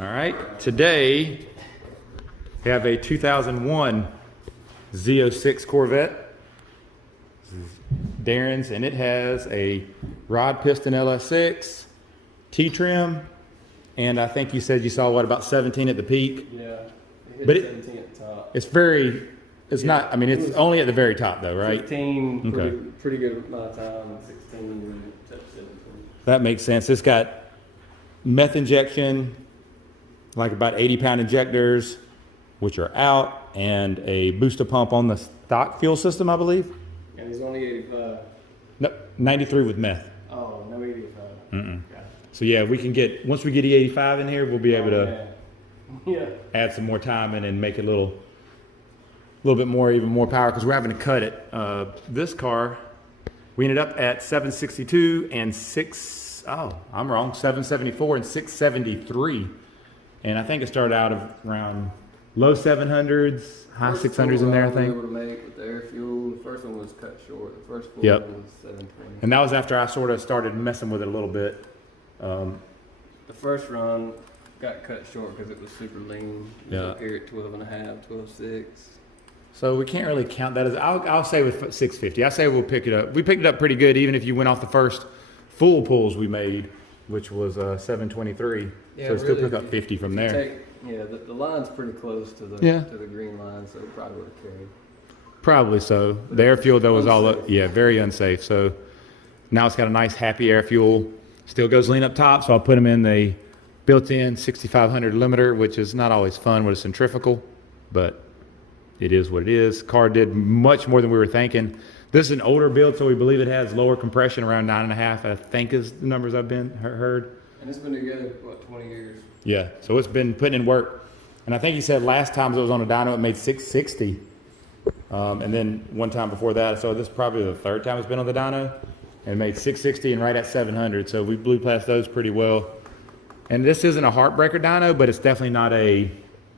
All right, today we have a 2001 Z06 Corvette. This is Darren's, and it has a rod piston LS6, T-trim, and I think you said you saw, what, about 17 at the peak? Yeah, it But hit 17 at the top. It's not, I mean, it's only at the very top though, right? 15, Okay. pretty good amount of time, 16, 17. That makes sense. It's got meth injection, like about 80-pound injectors, which are out, and a booster pump on the stock fuel system, I believe. And he's only 85. No, 93 with meth. Oh, no 85. Mm-mm. Gotcha. So yeah, we can get, once we get the 85 in here, we'll be able to Yeah. add some more time in and make it a little bit more, even more power, because we're having to cut it. This car, we ended up at 762 and 774 and 673. And I think it started out of around low 700s, high 600s in there, I think. Able to make with the air fuel. The first one was cut short. The first full Yep. one was 720. And that was after I sort of started messing with it a little bit. The first run got cut short because it was super lean. It was Yeah. up here at 12.5, 12.6. So we can't really count that as, I'll say with 650. I say we'll pick it up. We picked it up pretty good, even if you went off the first full pulls we made, which was 723. Yeah, So still really, pick up 50 from there. The line's pretty close to the green line, so it probably would have carried. Probably so. The air fuel though was all up, yeah, very unsafe. So now it's got a nice happy air fuel. Still goes lean up top, so I'll put them in the built-in 6500 limiter, which is not always fun with a centrifugal, but it is what it is. Car did much more than we were thinking. This is an older build, so we believe it has lower compression, around 9.5, I think is the numbers I've been heard. And it's been together, what, 20 years? Yeah, so it's been putting in work. And I think he said last time it was on a dyno, it made 660. And then one time before that, so this is probably the third time it's been on the dyno, and made 660 and right at 700. So we blew past those pretty well. And this isn't a heartbreaker dyno, but it's definitely not a,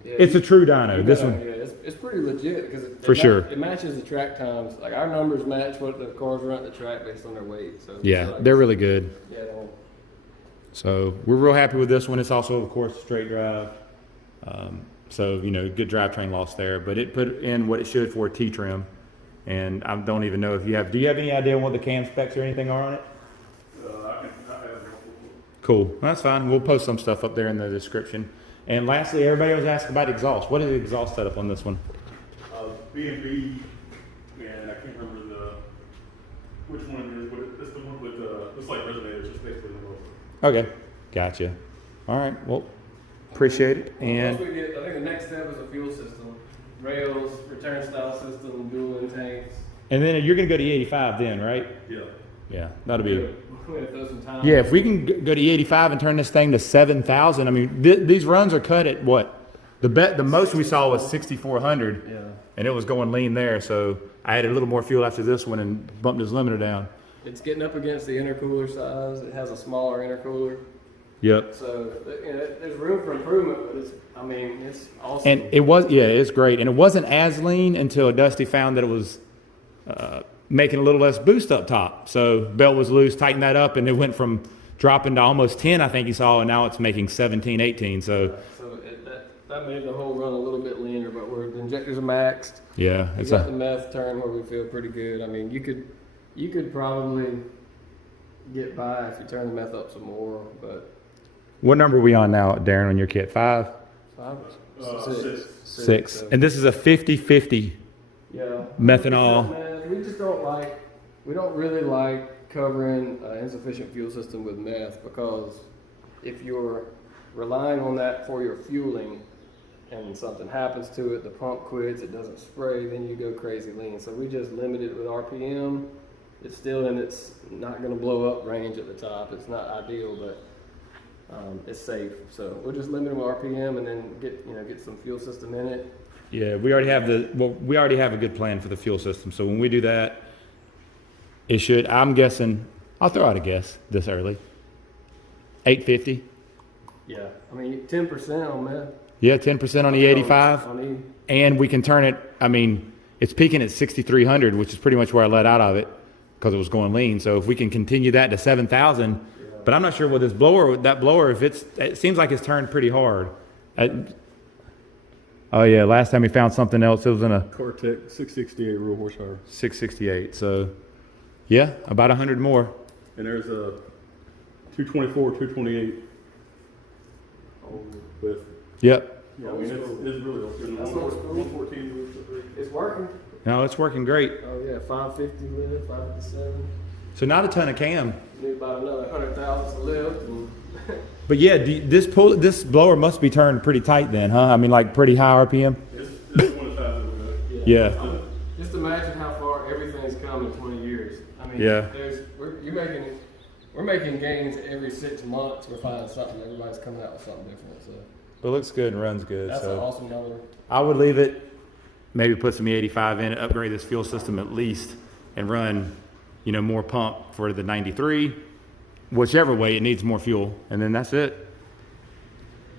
it's a true dyno. This one. Yeah, it's pretty legit because it matches the track times. Like our numbers match what the cars run at the track based on their weight. So Yeah, they're really good. Yeah. So we're real happy with this one. It's also, of course, straight drive. So, you know, good drivetrain loss there. But it put in what it should for a T-trim. And I don't even know if you have, do you have any idea what the cam specs or anything are on it? I have Cool. Well, that's fine. We'll post some stuff up there in the description. And lastly, everybody was asking about exhaust. What is the exhaust setup on this one? B&B, and I can't remember which one it is, but it's the one with it's like resonators, just basically the most. Okay. Gotcha. All right. Well, appreciate it. And Once we get, I think the next step is a fuel system. Rails, return style system, dual intakes. then you're going to go to E85 then, right? Yeah. Yeah. That'll be We have to throw some time. Yeah, if we can go to E85 and turn this thing to 7,000, I mean, these runs are cut at what? The most we saw was 6,400, Yeah. and it was going lean there. So I added a little more fuel after this one and bumped his limiter down. It's getting up against the intercooler size. It has a smaller intercooler. Yep. So, you know, there's room for improvement, but it's awesome. And it was, yeah, it's great. And it wasn't as lean until Dusty found that it was making a little less boost up top. So belt was loose, tightened that up, and it went from dropping to almost 10, I think he saw, and now it's making 17, 18. So that made the whole run a little bit leaner, but where the injectors are maxed. yeah, We got the meth turn where we feel pretty good. I mean, you could probably get by if you turn the meth up some more, but what number are we on now, Darren, on your kit? 5? 5 6. So. And this is a 50-50 Yeah. methanol. We don't really like covering insufficient fuel system with meth because if you're relying on that for your fueling and something happens to it, the pump quits, it doesn't spray, then you go crazy lean. So we just limit it with RPM. It's still in its not going to blow up range at the top. It's not ideal, but it's safe. So we'll just limit them with RPM and then get some fuel system in it. Yeah, we already have a good plan for the fuel system. So when we do that, it should, I'm guessing, I'll throw out a guess this early. 850. Yeah, I mean 10% on that. Yeah, 10% on the 85. On E. And we can turn it, I mean, it's peaking at 6,300, which is pretty much where I let out of it because it was going lean. So if we can continue that to 7,000, But I'm not sure what this blower, that blower, if it seems like it's turned pretty hard. Oh yeah, last time we found something else, it was in a Cortec 668 real horsepower. 668. So yeah, about 100 more. And there's a 224, 228 with. Yep. Yeah, I mean, it's really good. That's old school. 114. It's working. No, it's working great. Oh yeah, 550 lift, 557. So not a ton of cam. Need about another 100,000 to lift. And But yeah, this blower must be turned pretty tight then, huh? I mean, like pretty high RPM. It's one of the fastest. Yeah. Just imagine how far everything's come in 20 years. I mean, Yeah. we're making gains every 6 months. We're finding something. Everybody's coming out with something different. So But it looks good and runs good. that's So an awesome number. I would leave it. Maybe put some E85 in it, upgrade this fuel system at least, and run, more pump for the 93. Whichever way, it needs more fuel, and then that's it.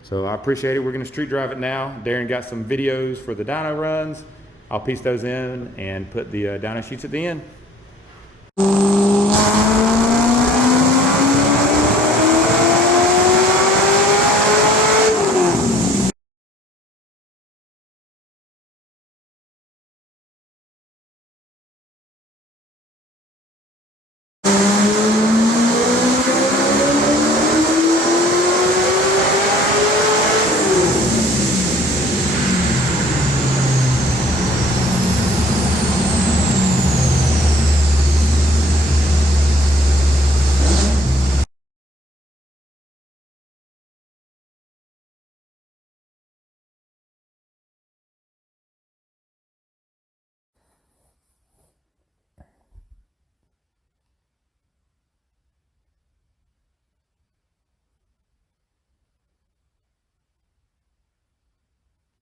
So I appreciate it. We're going to street drive it now. Darren got some videos for the dyno runs. I'll piece those in and put the dyno sheets at the end.